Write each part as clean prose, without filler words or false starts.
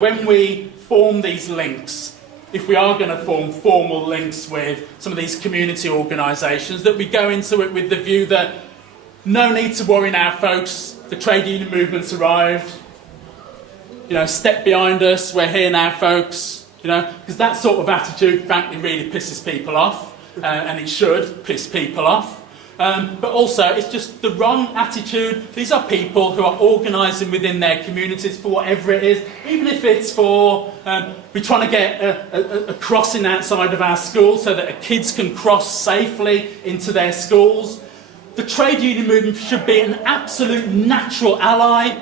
When we form these links, if we are going to form formal links with some of these community organisations, that we go into it with the view that no need to worry now, folks, the trade union movement's arrived, step behind us, we're here now, folks, because that sort of attitude, frankly, really pisses people off, and it should piss people off. But also, it's just the wrong attitude. These are people who are organising within their communities for whatever it is, even if it's for, we're trying to get a crossing outside of our school so that our kids can cross safely into their schools. The trade union movement should be an absolute natural ally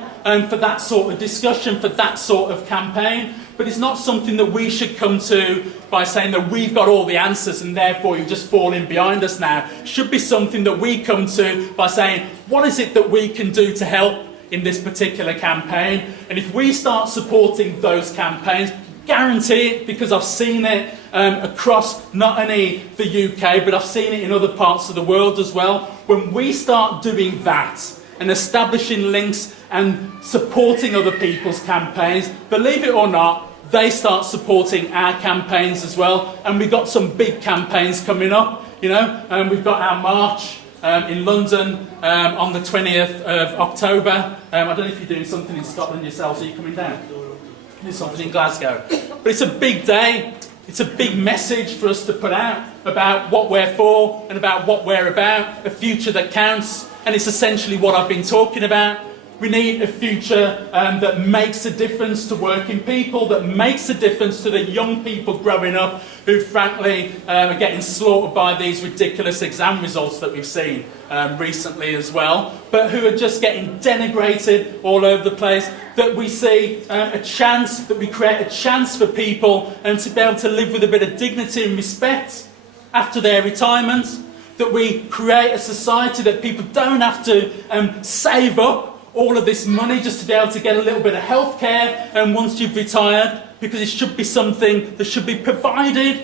for that sort of discussion, for that sort of campaign. But it's not something that we should come to by saying that we've got all the answers and therefore you're just falling behind us now. It should be something that we come to by saying, what is it that we can do to help in this particular campaign? And if we start supporting those campaigns, guarantee it, because I've seen it across not only the UK, but I've seen it in other parts of the world as well. When we start doing that and establishing links and supporting other people's campaigns, believe it or not, they start supporting our campaigns as well. And we've got some big campaigns coming up, we've got our march in London on the 20th of October. I don't know if you're doing something in Scotland yourselves, are you coming down? There's something in Glasgow. But it's a big day. It's a big message for us to put out about what we're for and about what we're about, a future that counts. And it's essentially what I've been talking about. We need a future that makes a difference to working people, that makes a difference to the young people growing up who, frankly, are getting slaughtered by these ridiculous exam results that we've seen recently as well, but who are just getting denigrated all over the place. That we see a chance, that we create a chance for people to be able to live with a bit of dignity and respect after their retirement. That we create a society that people don't have to save up all of this money just to be able to get a little bit of health care once you've retired, because it should be something that should be provided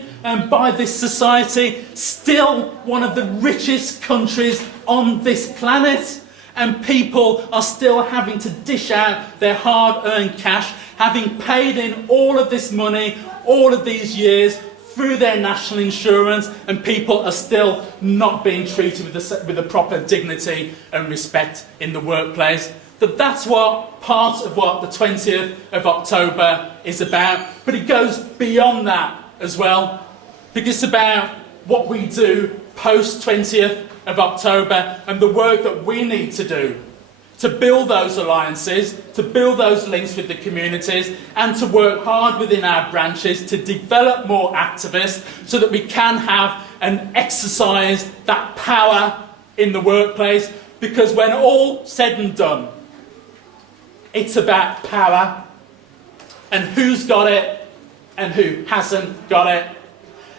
by this society. Still one of the richest countries on this planet, and people are still having to dish out their hard-earned cash, having paid in all of this money all of these years through their national insurance, and people are still not being treated with the proper dignity and respect in the workplace. That's what part of what the 20th of October is about. But it goes beyond that as well, because it's about what we do post 20th of October and the work that we need to do to build those alliances, to build those links with the communities, and to work hard within our branches to develop more activists so that we can have and exercise that power in the workplace. Because when all said and done, it's about power and who's got it and who hasn't got it,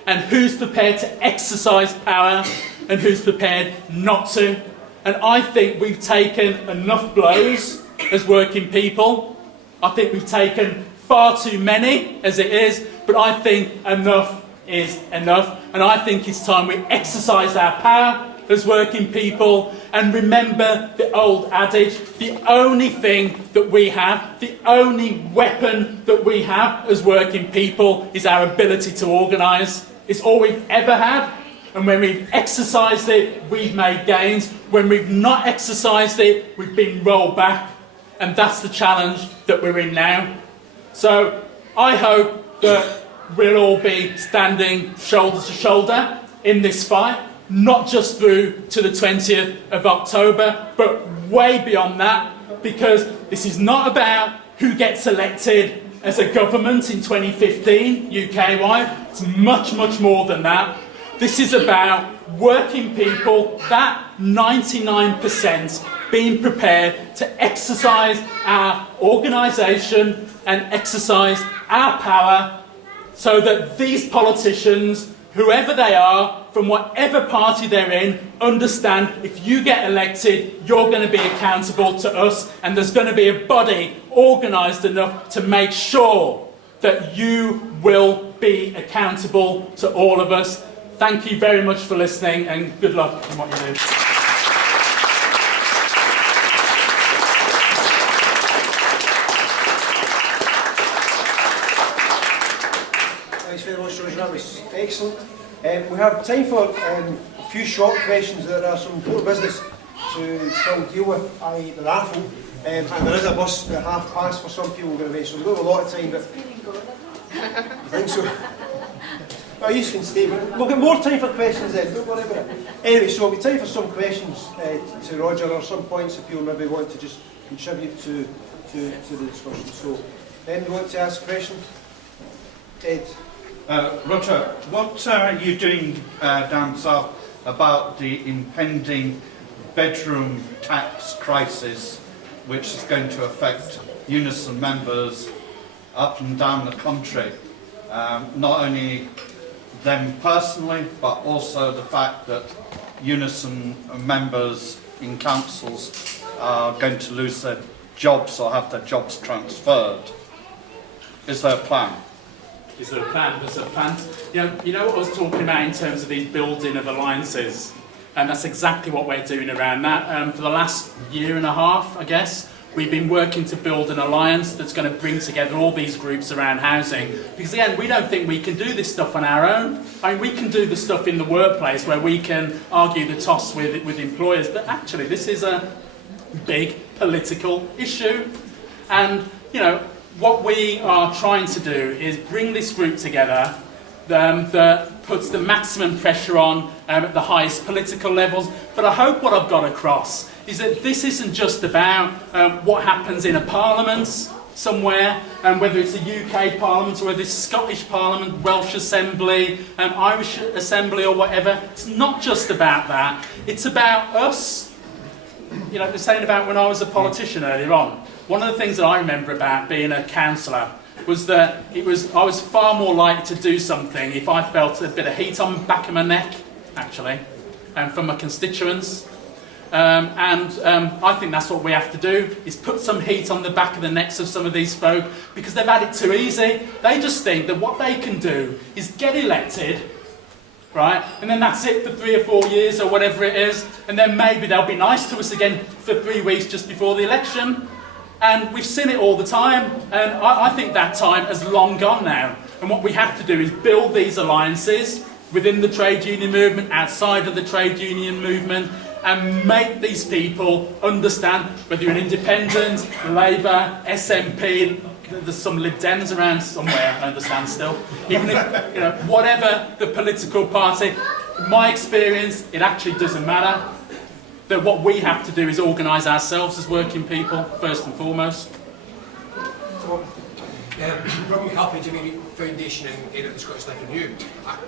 and who's prepared to exercise power and who's prepared not to. And I think we've taken enough blows as working people. I think we've taken far too many as it is, but I think enough is enough. And I think it's time we exercise our power as working people and remember the old adage, the only thing that we have, the only weapon that we have as working people is our ability to organise. It's all we've ever had. And when we've exercised it, we've made gains. When we've not exercised it, we've been rolled back. And that's the challenge that we're in now. So I hope that we'll all be standing shoulder to shoulder in this fight, not just through to the 20th of October, but way beyond that, because this is not about who gets elected as a government in 2015, UK-wide. It's much, much more than that. This is about working people, that 99% being prepared to exercise our organisation and exercise our power so that these politicians, whoever they are, from whatever party they're in, understand if you get elected, you're going to be accountable to us, and there's going to be a body organised enough to make sure that you will be accountable to all of us. Thank you very much for listening, and good luck in what you do. Thanks very much, George. That was excellent. We have time for a few short questions. There are some important business to still deal with, i.e. the raffle, and there is a bus at past for some people going away, so we don't have a lot of time. But I think so. Well, you can stay, but we'll get more time for questions then, don't worry about it. Anyway, so we'll be time for some questions to Roger, or some points if people maybe want to just contribute to the discussion. So, then you want to ask a question? Ed? Roger, what are you doing down south about the impending bedroom tax crisis, which is going to affect unison members up and down the country? Not only them personally, but also the fact that unison members in councils are going to lose their jobs or have their jobs transferred. Is there a plan? Is there a plan? There's a plan. You know what I was talking about in terms of these building of alliances? And that's exactly what we're doing around that. For the last year and a half, I guess, we've been working to build an alliance that's going to bring together all these groups around housing. Because again, we don't think we can do this stuff on our own. I mean, we can do the stuff in the workplace where we can argue the toss with employers, but actually this is a big political issue. And, you know, what we are trying to do is bring this group together that puts the maximum pressure on at the highest political levels. But I hope what I've got across is that this isn't just about what happens in a parliament somewhere, whether it's a UK parliament or whether it's Scottish parliament, Welsh assembly, Irish assembly or whatever. It's not just about that. It's about us. You know, they're saying about when I was a politician earlier on. One of the things that I remember about being a councillor was that I was far more likely to do something if I felt a bit of heat on the back of my neck, actually, from my constituents. I think that's what we have to do, is put some heat on the back of the necks of some of these folk, because they've had it too easy. They just think that what they can do is get elected, right, and then that's it for 3 or 4 years or whatever it is, and then maybe they'll be nice to us again for 3 weeks just before the election. And we've seen it all the time, and I think that time has long gone now. And what we have to do is build these alliances within the trade union movement, outside of the trade union movement, and make these people understand, whether you're an independent, Labour, SNP, there's some Lib Dems around somewhere, I understand still. Even if, you know, whatever the political party, in my experience, it actually doesn't matter. That what we have to do is organise ourselves as working people, first and foremost. Robin McAlpin, Jimmy Foundation and Area of the Scottish Life Review.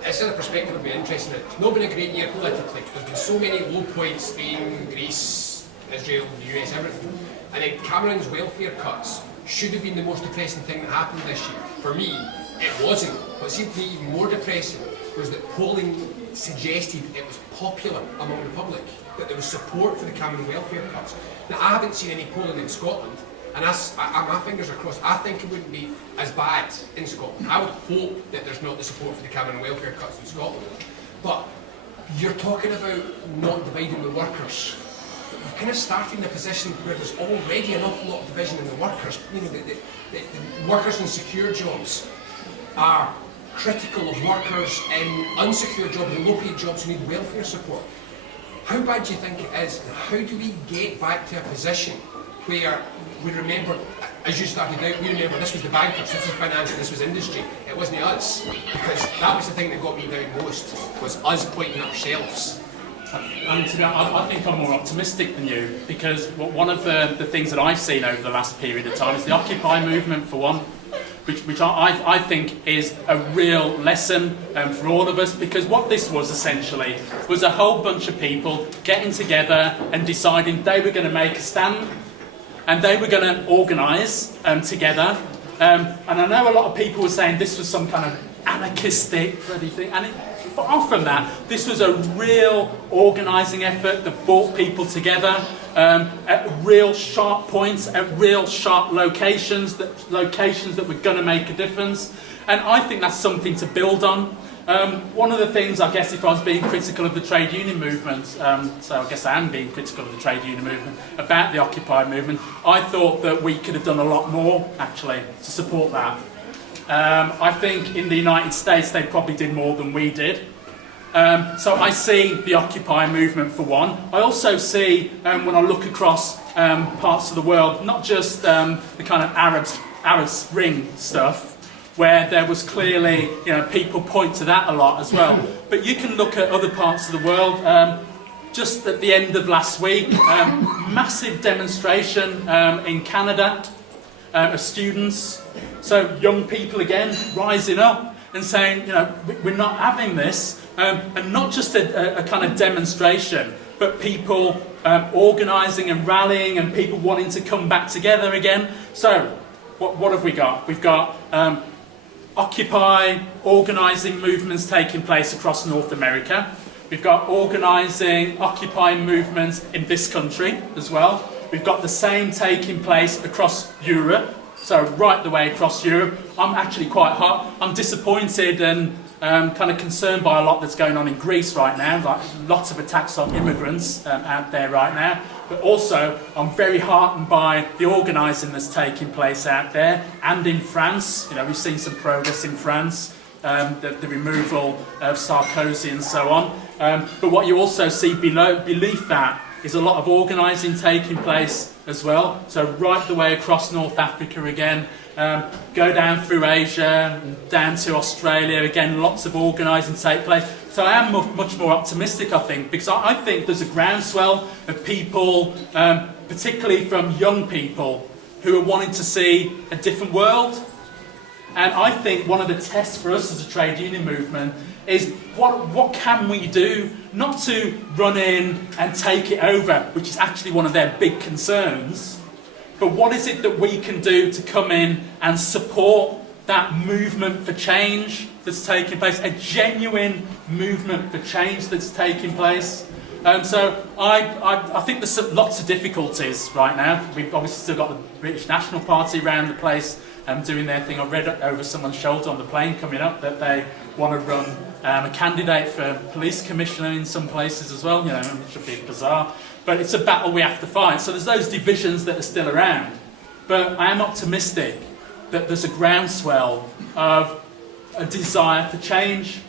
It's in a perspective of being interesting. It's not been a great year politically. There's been so many low points: Spain, Greece, Israel, the US, everything. And then Cameron's welfare cuts should have been the most depressing thing that happened this year. For me, it wasn't. What seemed to be even more depressing was that polling suggested it was popular among the public, that there was support for the Cameron welfare cuts. Now, I haven't seen any polling in Scotland, and my fingers are crossed. I think it wouldn't be as bad in Scotland. I would hope that there's not the support for the Cameron welfare cuts in Scotland. But you're talking about not dividing the workers. We're kind of starting in a position where there's already an awful lot of division in the workers. You know, the workers in secure jobs are critical of workers in unsecure jobs and low-paid jobs who need welfare support. How bad do you think it is, and how do we get back to a position where we remember, as you started out, we remember this was the bankers, this was financial, this was industry, it wasn't us, because that was the thing that got me down most, was us pointing up shelves. And to be honest, I think I'm more optimistic than you, because one of the things that I've seen over the last period of time is the Occupy movement, for one, which I think is a real lesson for all of us, because what this was essentially was a whole bunch of people getting together and deciding they were going to make a stand, and they were going to organise together. And I know a lot of people were saying this was some kind of anarchistic bloody thing, and far from that. This was a real organising effort that brought people together at real sharp points, at real sharp locations that were going to make a difference. And I think that's something to build on. One of the things, I guess, if I was being critical of the trade union movement, so I guess I am being critical of the trade union movement, about the Occupy movement, I thought that we could have done a lot more, actually, to support that. I think in the United States they probably did more than we did. So I see the Occupy movement for one. I also see, when I look across parts of the world, not just the kind of Arab Spring stuff, where there was clearly, people point to that a lot as well. But you can look at other parts of the world. Just at the end of last week, massive demonstration in Canada of students. So young people again rising up and saying, we're not having this. And not just a kind of demonstration, but people organising and rallying and people wanting to come back together again. So what have we got? We've got Occupy, organising movements taking place across North America. We've got organising, occupying movements in this country as well. We've got the same taking place across Europe, so right the way across Europe. I'm actually quite hot. I'm disappointed and kind of concerned by a lot that's going on in Greece right now, like lots of attacks on immigrants out there right now. But also, I'm very heartened by the organising that's taking place out there and in France. We've seen some progress in France. The removal of Sarkozy and so on. But what you also see beneath that is a lot of organising taking place as well. So right the way across North Africa again, go down through Asia, down to Australia, again lots of organising take place. So I am much more optimistic, I think, because I think there's a groundswell of people, particularly from young people, who are wanting to see a different world. And I think one of the tests for us as a trade union movement is what can we do, not to run in and take it over, which is actually one of their big concerns, but what is it that we can do to come in and support that movement for change that's taking place, a genuine movement for change that's taking place. So I think there's lots of difficulties right now. We've obviously still got the British National Party around the place doing their thing. I read over someone's shoulder on the plane coming up that they want to run a candidate for police commissioner in some places as well, which would be bizarre. But it's a battle we have to fight. So there's those divisions that are still around. But I am optimistic that there's a groundswell of a desire for change.